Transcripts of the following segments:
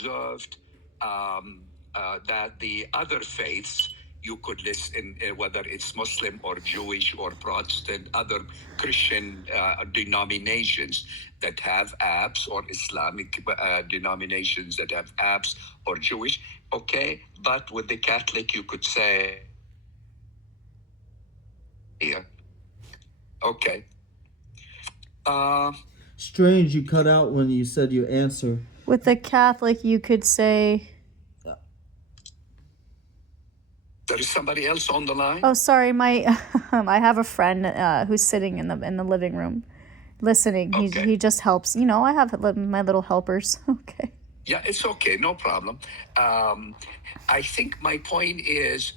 observed that the other faiths you could list in whether it's Muslim or Jewish or Protestant, other Christian denominations that have apps, or Islamic denominations that have apps, or Jewish. Okay, but with the Catholic, you could say, yeah, okay. Strange, you cut out when you said your answer. With the Catholic, you could say. There is somebody else on the line. Oh, sorry, my I have a friend who's sitting in the living room, listening. Okay. He just helps. You know, I have my little helpers. Okay. Yeah, it's okay, no problem. I think my point is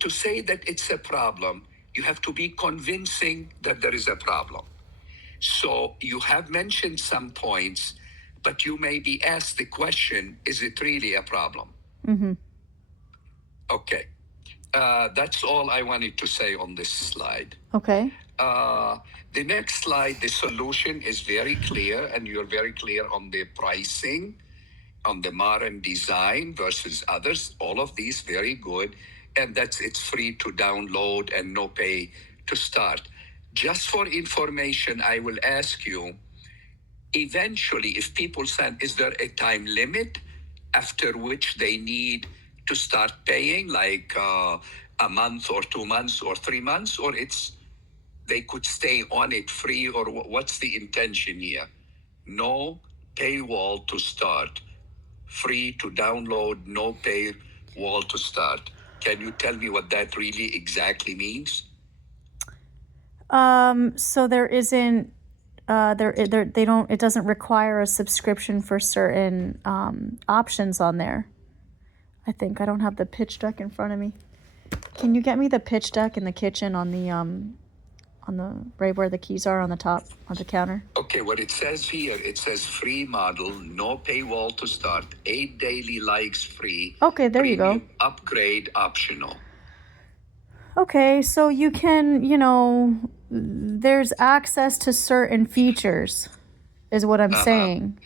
to say that it's a problem, you have to be convincing that there is a problem. So you have mentioned some points, but you may be asked the question, is it really a problem? Mm-hmm. Okay. That's all I wanted to say on this slide. Okay. The next slide, the solution is very clear, and you're very clear on the pricing, on the modern design versus others. All of these very good, and it's free to download and no pay to start. Just for information, I will ask you, eventually, if people send, is there a time limit after which they need to start paying, like a month or 2 months or 3 months, or they could stay on it free, or what's the intention here? No paywall to start, free to download, no paywall to start. Can you tell me what that really exactly means? So there isn't they don't, it doesn't require a subscription for certain options on there. I think I don't have the pitch deck in front of me. Can you get me the pitch deck in the kitchen on the right where the keys are on the top of the counter? Okay, what it says here, it says free model, no paywall to start, 8 daily likes free. Okay, there you go. Premium upgrade optional. Okay, so you can, there's access to certain features, is what I'm saying.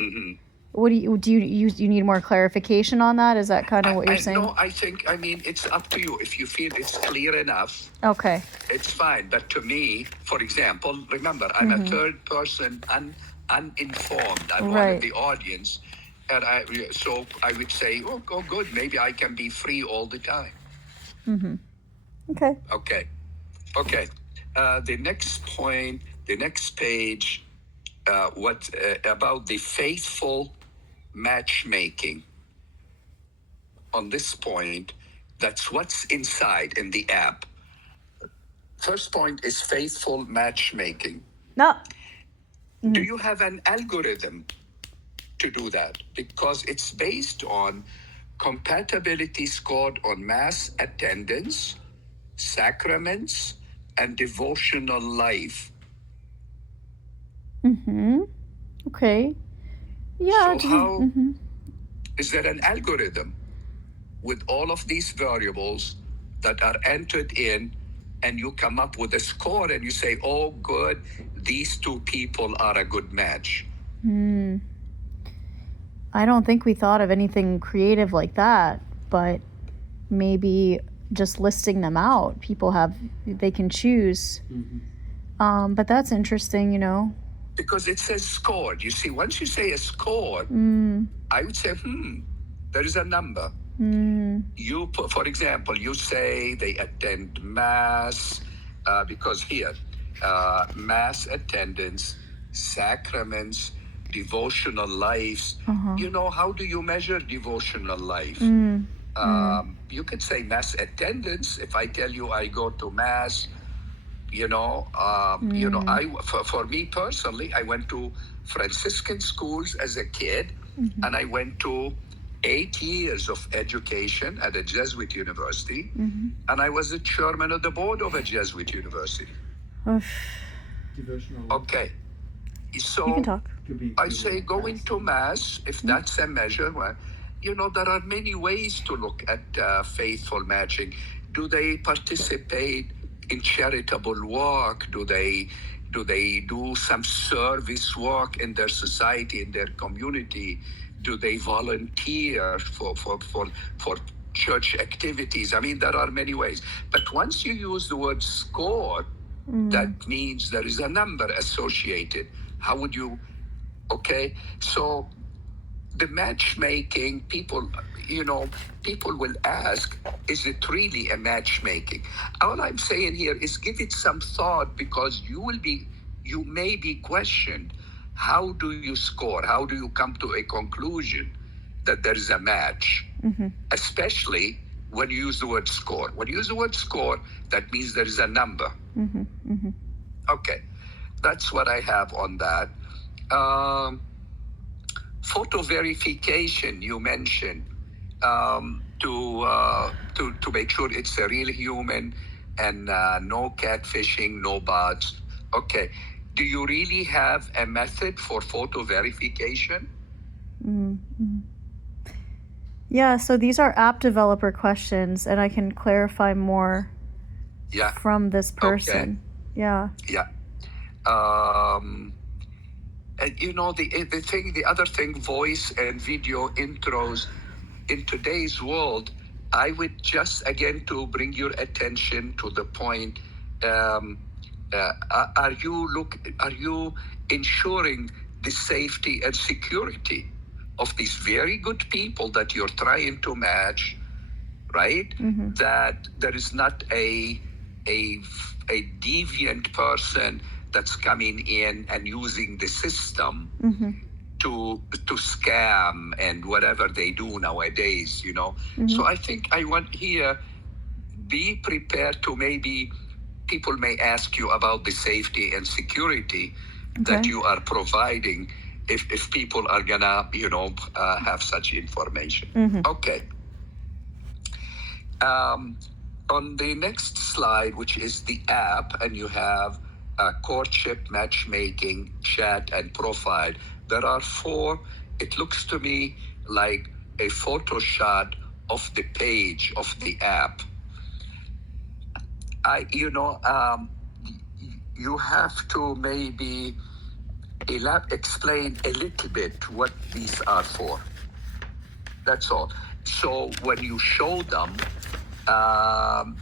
Mm-hmm. What do you need more clarification on that? Is that kind of what you're saying? No, I mean, it's up to you. If you feel it's clear enough, Okay. it's fine. But to me, for example, remember, I'm a third person, uninformed. I'm one of the audience. And so I would say, oh, good. Maybe I can be free all the time. Mm-hmm. Okay. Okay. The next point, the next page, what about the faithful matchmaking? On this point, that's what's inside in the app. First point is faithful matchmaking. No. Do you have an algorithm to do that? Because it's based on compatibility scored on mass attendance, sacraments, and devotional life. Mm-hmm. Okay. Yeah. So is there an algorithm with all of these variables that are entered in, and you come up with a score and you say, oh, good, these two people are a good match? I don't think we thought of anything creative like that, but maybe just listing them out. They can choose. Mm-hmm. But that's interesting, Because it says scored. You see, once you say a score, I would say, there is a number. You put, for example, you say they attend mass, because here, mass attendance, sacraments, devotional lives. How do you measure devotional life? You could say mass attendance. If I tell you I go to mass, for me personally, I went to Franciscan schools as a kid, and I went to 8 years of education at a Jesuit university, and I was the chairman of the board of a Jesuit university. Okay. So you can talk. I say going to mass, if that's a measure, well, there are many ways to look at faithful matching. Do they participate in charitable work? Do they do some service work in their society, in their community? Do they volunteer for church activities? I mean, there are many ways. But once you use the word score, that means there is a number associated. How would you? Okay, so the matchmaking, people will ask, is it really a matchmaking? All I'm saying here is give it some thought, because you may be questioned. How do you score? How do you come to a conclusion that there is a match? Especially when you use the word score. When you use the word score, that means there is a number. Okay, that's what I have on that. Photo verification, you mentioned, to make sure it's a real human, and no catfishing, no bots. Okay, do you really have a method for photo verification? Yeah, so these are app developer questions, and I can clarify more Yeah, from this person. Yeah. yeah. And the other thing, voice and video intros in today's world, I would just again to bring your attention to the point. Are you ensuring the safety and security of these very good people that you're trying to match, right? That there is not a deviant person that's coming in and using the system to scam and whatever they do nowadays, So I think I want here, be prepared to, maybe people may ask you about the safety and security that Okay. you are providing if people are gonna, have such information. Okay. On the next slide, which is the app, and you have courtship, matchmaking, chat, and profile. There are 4. It looks to me like a photo shot of the page of the app. You have to maybe explain a little bit what these are for. That's all. So when you show them,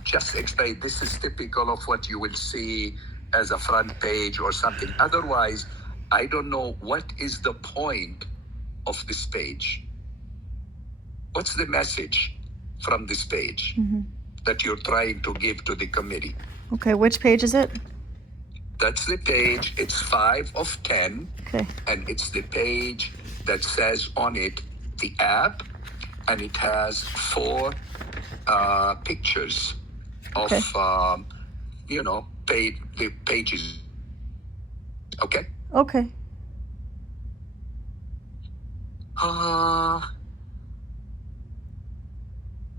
just explain, this is typical of what you will see as a front page or something. Otherwise, I don't know what is the point of this page. What's the message from this page that you're trying to give to the committee? Okay, which page is it? That's the page. It's 5 of 10. Okay. And it's the page that says on it the app, and it has 4 pictures of, Okay. the pages. Okay? Okay.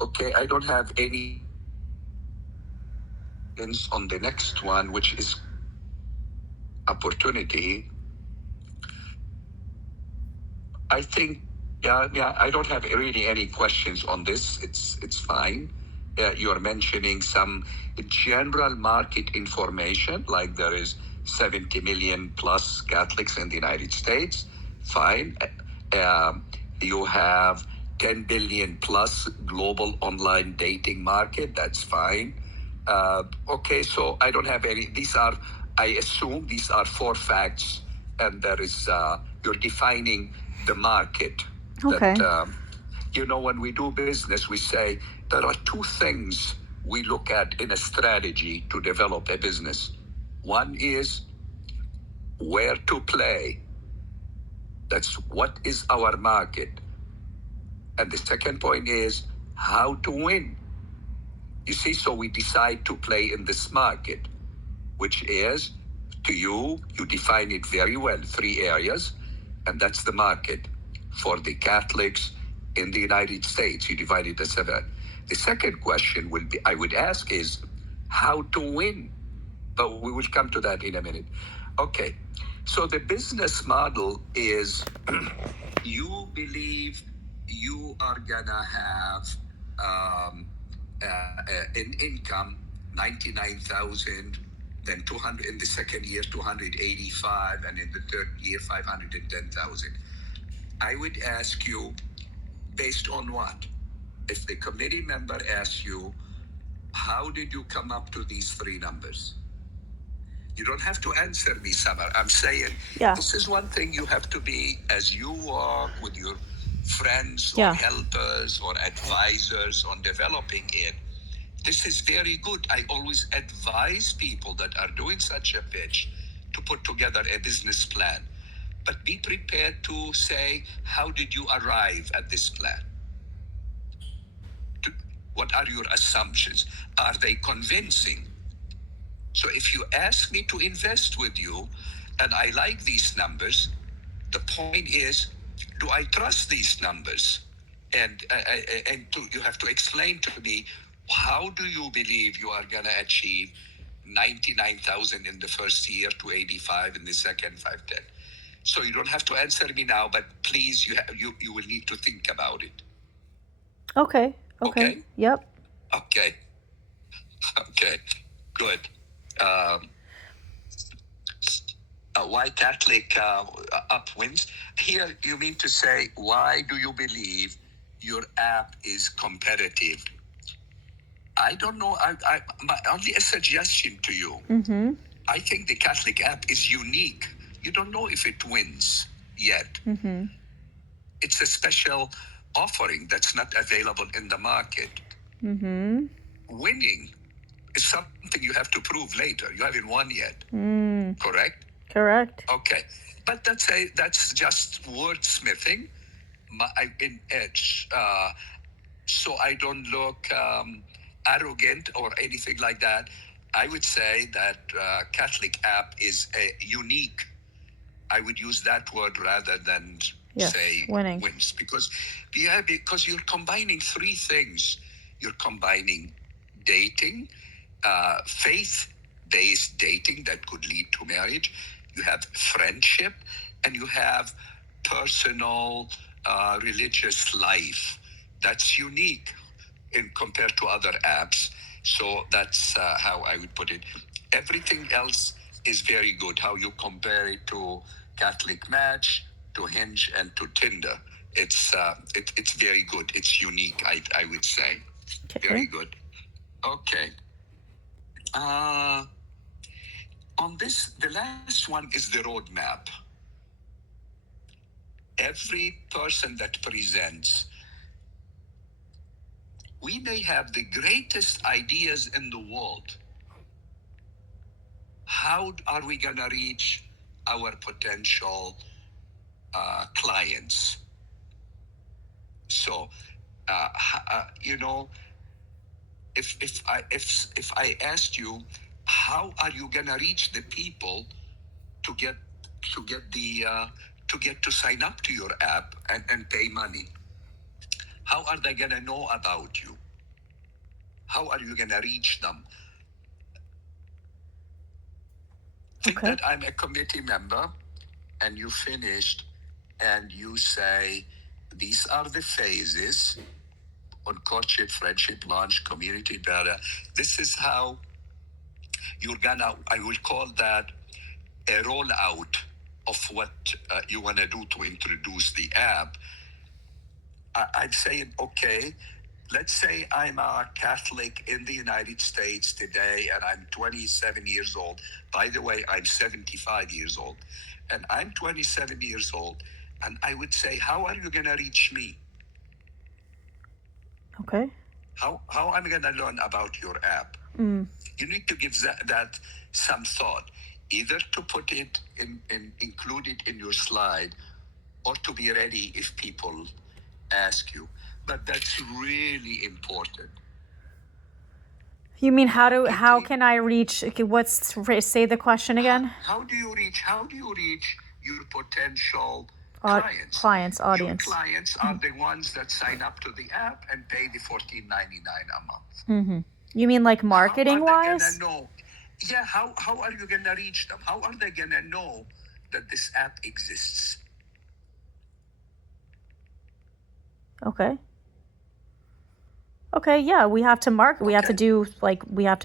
Okay, I don't have any on the next one, which is opportunity. I think, I don't have really any questions on this. It's fine. You're mentioning some general market information, like there is 70 million plus Catholics in the United States. Fine. You have 10 billion plus global online dating market. That's fine. Okay, so I don't have any. I assume these are 4 facts, and there is, you're defining the market. Okay. That, when we do business, we say there are 2 things we look at in a strategy to develop a business. One is where to play. That's what is our market. And the second point is how to win. You see, so we decide to play in this market, which is, to you define it very well, 3 areas, and that's the market. For the Catholics in the United States, you divide it as 7. The second question I would ask is how to win, but we will come to that in a minute. Okay, so the business model is you believe you are gonna have an income 99,000, then 200 in the second year, 285, and in the third year 510,000. I would ask you, based on what? If the committee member asks you, how did you come up to these three numbers? You don't have to answer me, Summer. I'm saying Yeah. this is one thing you have to be as you work with your friends or Yeah. helpers or advisors on developing it. This is very good. I always advise people that are doing such a pitch to put together a business plan. But be prepared to say, how did you arrive at this plan? What are your assumptions? Are they convincing? So if you ask me to invest with you and I like these numbers, the point is, do I trust these numbers? And you have to explain to me, how do you believe you are going to achieve 99,000 in the first year to 85 in the second 510? So you don't have to answer me now, but please, you will need to think about it. Okay. Okay? Yep. Okay. Okay. Good. Um, why Catholic upwinds? Here, you mean to say, why do you believe your app is competitive? I don't know. Only a suggestion to you. Mm-hmm. I think the Catholic app is unique. You don't know if it wins yet. Mm-hmm. It's a special offering that's not available in the market. Mm-hmm. Winning is something you have to prove later. You haven't won yet. Correct? Correct. Okay, but that's just wordsmithing. In edge, so I don't look arrogant or anything like that. I would say that Catholic app is unique. I would use that word rather than say winning. wins, because you're combining three things. You're combining dating, faith-based dating that could lead to marriage. You have friendship, and you have personal religious life. That's unique in compared to other apps. So that's how I would put it. Everything else is very good. How you compare it to Catholic Match, to Hinge, and to Tinder. It's very good. It's unique. I would say. Okay. Very good. Okay. On this, the last one is the roadmap. Every person that presents, we may have the greatest ideas in the world. How are we going to reach our potential clients? So, if I asked you, how are you going to reach the people to get to sign up to your app and pay money? How are they going to know about you? How are you going to reach them? Think Okay. that I'm a committee member and you finished and you say, these are the phases on courtship, friendship, launch, community data. This is how I will call that a rollout of what you want to do to introduce the app. I'm saying, okay, let's say I'm a Catholic in the United States today and I'm 27 years old. By the way, I'm 75 years old. And I'm 27 years old. And I would say, how are you going to reach me? Okay. How am I going to learn about your app? You need to give that some thought, either to put it include it in your slide, or to be ready if people ask you. But that's really important. You mean how can I reach? Okay, say the question again? How do you reach your potential Clients, audience. Your clients are the ones that sign up to the app and pay the $14.99 a month. Mm-hmm. You mean like marketing How are they wise? gonna know? Yeah, how are you gonna reach them? How are they gonna know that this app exists? Okay. Okay, yeah, we have to market. We have to Okay.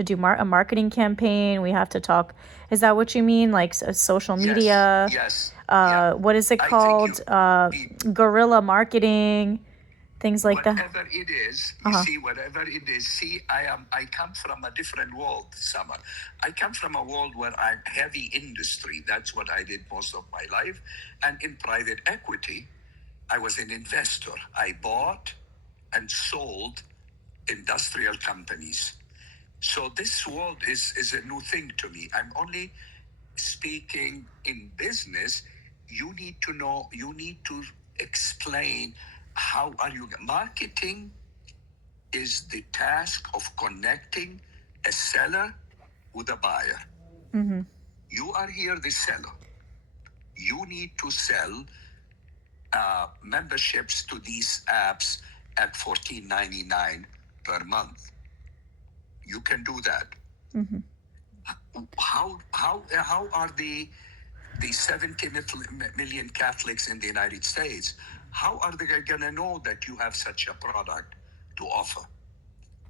do a marketing campaign. We have to talk. Is that what you mean? Like social Yes, media? yes, yeah. What is it I think called? Guerrilla marketing, things like that. whatever it is, you see, whatever it is, see, I come from a different world, Summer. I come from a world where I'm heavy industry. That's what I did most of my life. And in private equity, I was an investor. I bought and sold industrial companies. So this world is a new thing to me. I'm only speaking in business. You need to know, you need to explain how are you marketing is the task of connecting a seller with a buyer. You are here the seller. You need to sell memberships to these apps at $14.99 per month. You can do that. How are the 70 million Catholics in the United States? How are they gonna know that you have such a product to offer?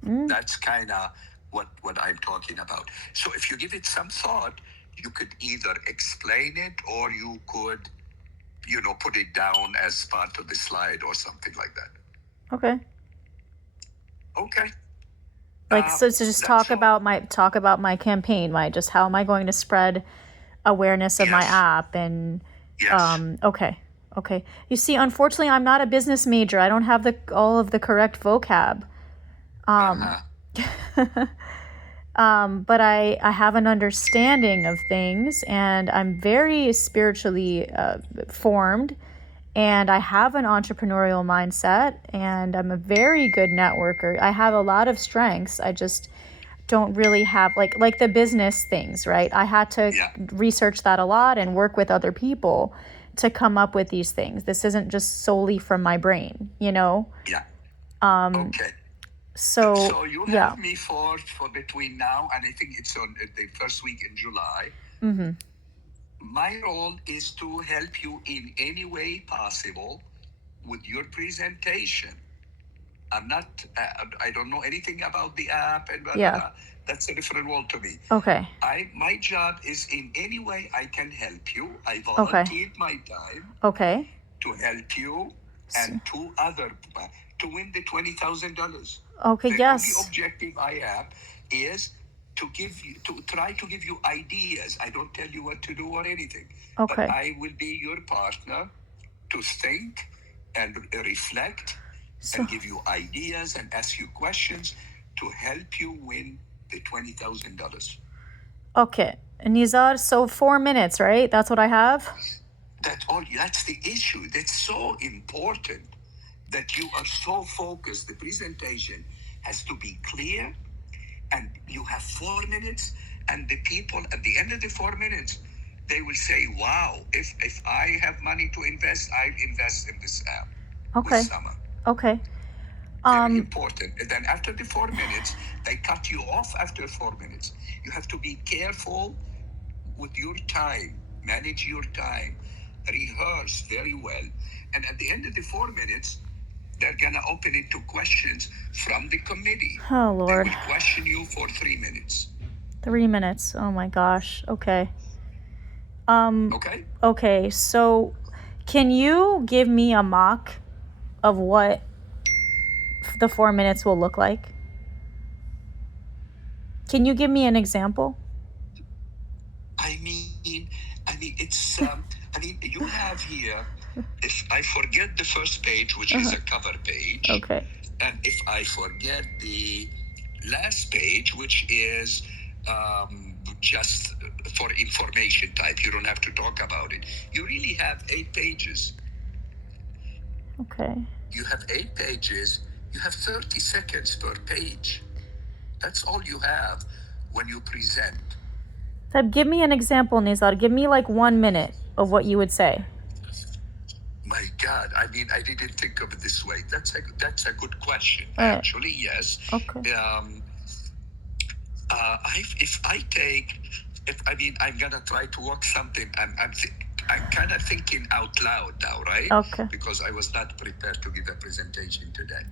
That's kind of what I'm talking about. So if you give it some thought, you could either explain it or you could, put it down as part of the slide or something like that. Okay. Okay. Like so to just That's talk all. about my campaign, just how am I going to spread awareness of my Yes. app and Yes. okay. Okay. You see, unfortunately I'm not a business major. I don't have all of the correct vocab. Uh-huh. But I have an understanding of things, and I'm very spiritually formed, and I have an entrepreneurial mindset, and I'm a very good networker. I have a lot of strengths. I just don't really have like the business things, right? I had to Yeah. research that a lot and work with other people to come up with these things. This isn't just solely from my brain, Yeah. Okay. So So you yeah. have me for between now and I think it's on the first week in July. My role is to help you in any way possible with your presentation. I'm not. I don't know anything about the app and blah blah Yeah. blah. That's a different world to me. Okay. My job is in any way I can help you. I Okay. volunteered my time Okay. to help you and two other to win the $20,000. Okay, The only yes. objective I have is to try to give you ideas. I don't tell you what to do or anything, but Okay. I will be your partner to think and reflect So, and give you ideas and ask you questions to help you win the $20,000. okay. Nizar, so 4 minutes, right? That's what I have? That's the issue. That's so important that you are so focused. The presentation has to be clear, and you have 4 minutes, and the people at the end of the 4 minutes, they will say, wow, if I have money to invest, I invest in this app with Okay. Summer. Okay. Very important. And then after the 4 minutes, they cut you off after 4 minutes. You have to be careful with your time, manage your time, rehearse very well. And at the end of the 4 minutes, they're going to open it to questions from the committee. Oh, They Lord. will question you for 3 minutes. 3 minutes. Oh my gosh. Okay. Okay? Okay. So, can you give me a mock of what the 4 minutes will look like? Can you give me an example? I mean, it's, you have here, if I forget the first page, which is a cover page, Okay. and if I forget the last page, which is just for information type, you don't have to talk about it. You really have 8 pages. Okay. You have 8 pages. You have 30 seconds per page. That's all you have when you present. Tab, give me an example, Nizar. Give me like 1 minute of what you would say. My God, I didn't think of it this way. That's a good question. Right. Actually, yes. Okay. I'm gonna try to work something. I'm kind of thinking out loud now, right? Okay. Because I was not prepared to give a presentation today.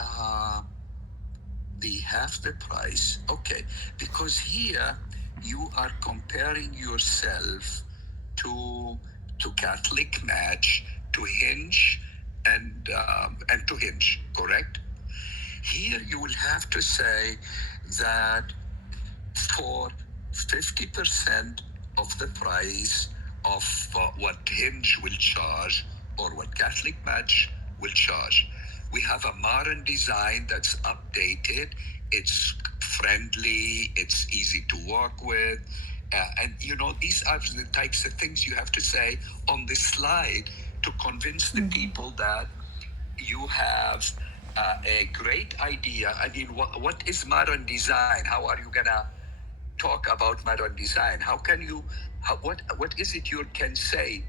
uh, the half the price. Okay, because here you are comparing yourself to Catholic Match, to Hinge, and to Hinge, correct? Here you will have to say that for 50% of the price of what Hinge will charge or what Catholic Match will charge. We have a modern design that's updated. It's friendly. It's easy to work with. And these are the types of things you have to say on the slide to convince the people that you have a great idea. I mean, what is modern design? How are you gonna talk about modern design? How can you? What is it you can say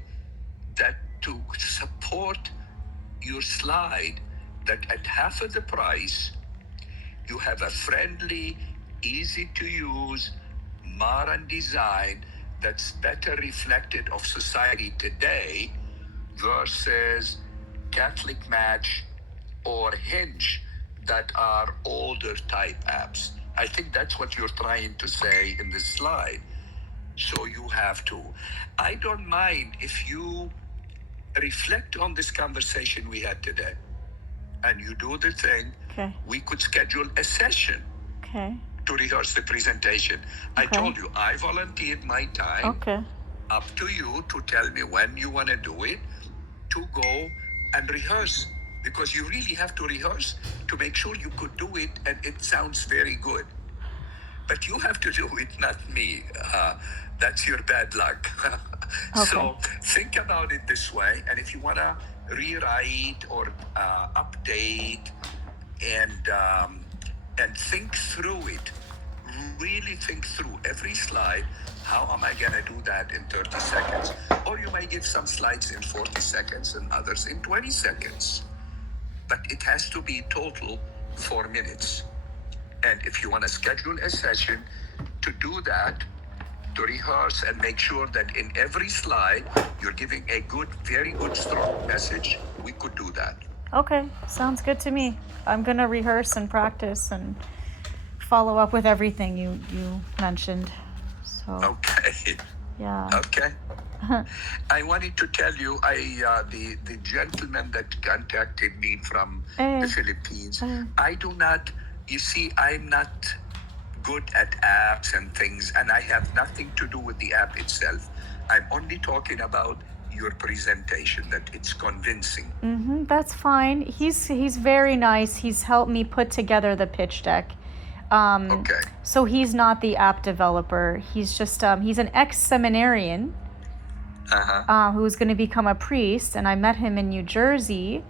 that to support your slide that at half of the price you have a friendly, easy to use, modern design that's better reflected of society today versus Catholic Match or Hinge that are older type apps. I think that's what you're trying to say in this slide. So you have to. I don't mind if you reflect on this conversation we had today and you do the thing. Okay. We could schedule a session Okay. to rehearse the presentation. I Okay. told you, I volunteered my time. Okay. Up to you to tell me when you want to do it, to go and rehearse, because you really have to rehearse to make sure you could do it and it sounds very good. But you have to do it, not me. That's your bad luck. So think about it this way, and if you want to rewrite or update and think through it, really think through every slide. How am I going to do that in 30 seconds? Or you may give some slides in 40 seconds and others in 20 seconds. But it has to be total 4 minutes. And if you want to schedule a session to do that, to rehearse and make sure that in every slide you're giving a good, very good, strong message, we could do that. Okay. Sounds good to me. I'm gonna rehearse and practice and follow up with everything you mentioned. So Okay. yeah. Okay. I wanted to tell you, the gentleman that contacted me from the Philippines, I do not, you see, I'm not good at apps and things, and I have nothing to do with the app itself. I'm only talking about your presentation, that it's convincing. That's fine. He's very nice. He's helped me put together the pitch deck. Okay. So he's not the app developer. He's just he's an ex-seminarian who's going to become a priest. And I met him in New Jersey.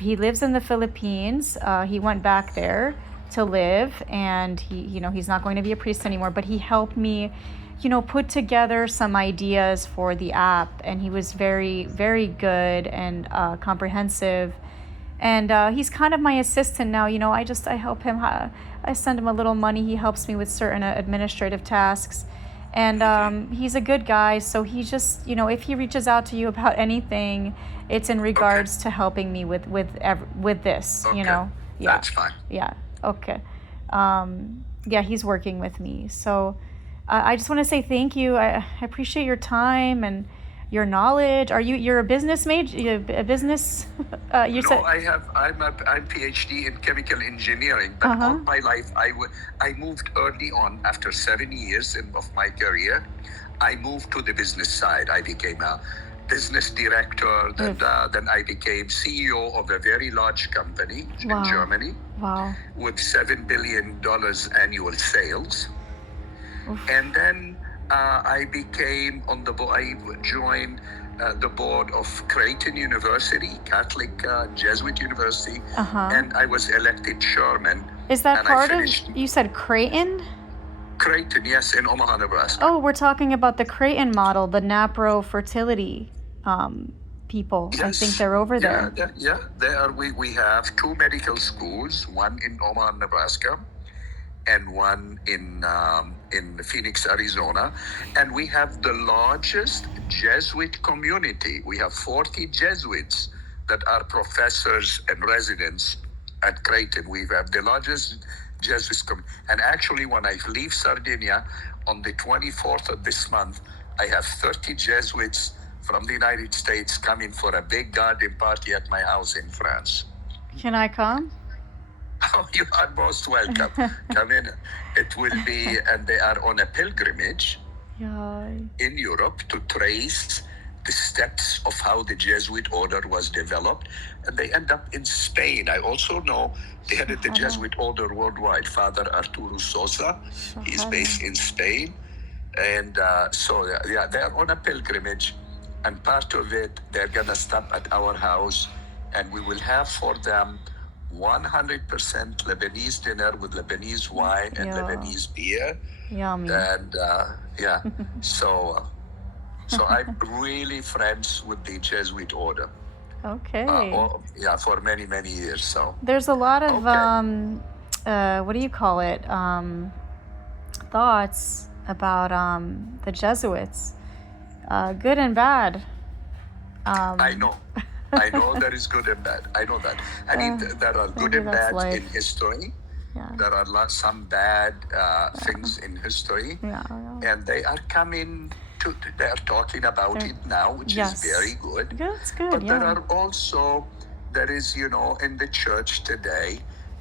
He lives in the Philippines. He went back there to live, and he's not going to be a priest anymore. But he helped me, put together some ideas for the app, and he was very, very good and comprehensive. And he's kind of my assistant now. I help him. I send him a little money. He helps me with certain administrative tasks. And he's a good guy. So he just, if he reaches out to you about anything, it's in regards to helping me with this, Okay. Yeah. That's fine. Yeah. Okay. He's working with me. So I just want to say thank you. I appreciate your time and your knowledge. You're a business major? A business? I'm PhD in chemical engineering, but all my life I moved early on after 7 years of my career. I moved to the business side. I became a business director. Then I became CEO of a very large company in Germany. Wow. With $7 billion annual sales. And then I became I joined the board of Creighton University, Catholic Jesuit University, and I was elected chairman. Is that part of, you said Creighton? Creighton, yes, in Omaha, Nebraska. Oh, we're talking about the Creighton model, the NAPRO fertility people. Yes. I think they're over there. We have 2 medical schools, one in Omaha, Nebraska, and one in Phoenix, Arizona. And we have the largest Jesuit community. We have 40 Jesuits that are professors and residents at Creighton. We have the largest Jesuit and actually, when I leave Sardinia on the 24th of this month, I have 30 Jesuits from the United States coming for a big garden party at my house in France. Can I come? Oh, you are most welcome. Come in. It will be, and they are on a pilgrimage Yeah. in Europe to trace the steps of how the Jesuit order was developed, and they end up in Spain. I also know the head of the Jesuit order worldwide, Father Arturo Sosa. He's based in Spain, and so yeah, they're on a pilgrimage, and part of it they're gonna stop at our house, and we will have for them 100% Lebanese dinner with Lebanese wine and Yeah. Lebanese beer, Yummy. and yeah, so. So I'm really friends with the Jesuit order. Okay. Yeah, for many, many years. So There's a lot of Okay. what do you call it? Thoughts about the Jesuits, good and bad. I know. I know there is good and bad. I know that. I mean, there are good maybe and that's bad life. in history. Yeah. There are some bad things in history. Yeah. And they are coming to, they are talking about it now, which Yes. is very good. Good. It's good. But there Yeah. are also, there is, in the church today,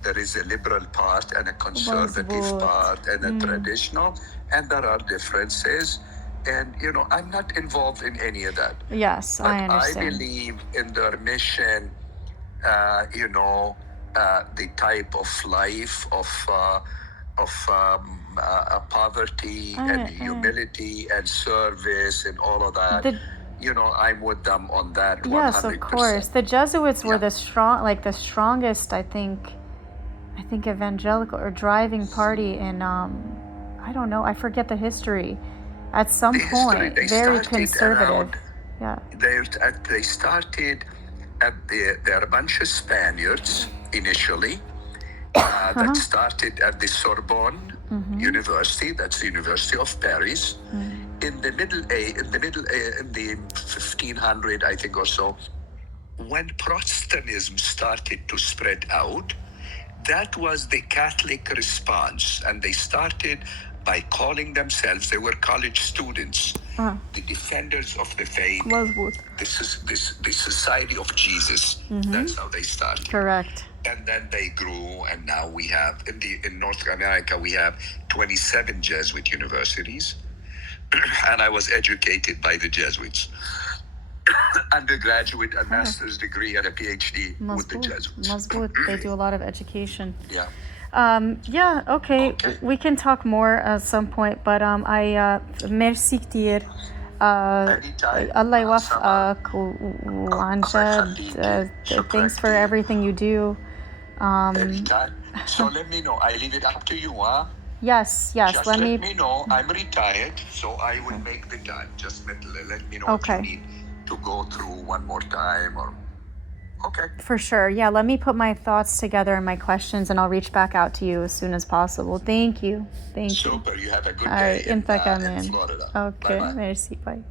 there is a liberal part and a conservative Mazboot. part and a traditional, and there are differences. And, I'm not involved in any of that. Yes, But I I understand. believe in their mission, the type of life of poverty and humility and service and all of that. The- I'm with them on that. Yes, 100%. of course. The Jesuits were Yeah. the strongest, I think evangelical or driving party in I don't know, I forget the history. At some The history, point, they very started conservative. around- Yeah. They started they're a bunch of Spaniards initially that started at the Sorbonne University. That's the University of Paris. In the 1500, I think, or so, when Protestantism started to spread out, that was the Catholic response, and they started by calling themselves, they were college students, the defenders of the faith. Mazboot. The Society of Jesus. That's how they started. Correct. And then they grew, and now we have in North America we have 27 Jesuit universities, and I was educated by the Jesuits, undergraduate and master's degree and a PhD with the Jesuits. Mazboot. They do a lot of education. Yeah. Yeah, okay. Okay. We can talk more at some point, but merci كتير. Anytime. الله يوفقك وعن جد thanks for everything you do. Anytime. So let me know. I leave it up to you, huh? Yes, Just let me know. I'm retired, so I will make the time. Just let me know Okay. if you need to go through one more time or. Okay. for sure. Yeah, let me put my thoughts together and my questions and I'll reach back out to you as soon as possible. Thank you. Thank you. Super. You have a good All right, day انت in كمان. Florida. Okay, Bye-bye. merci. Bye.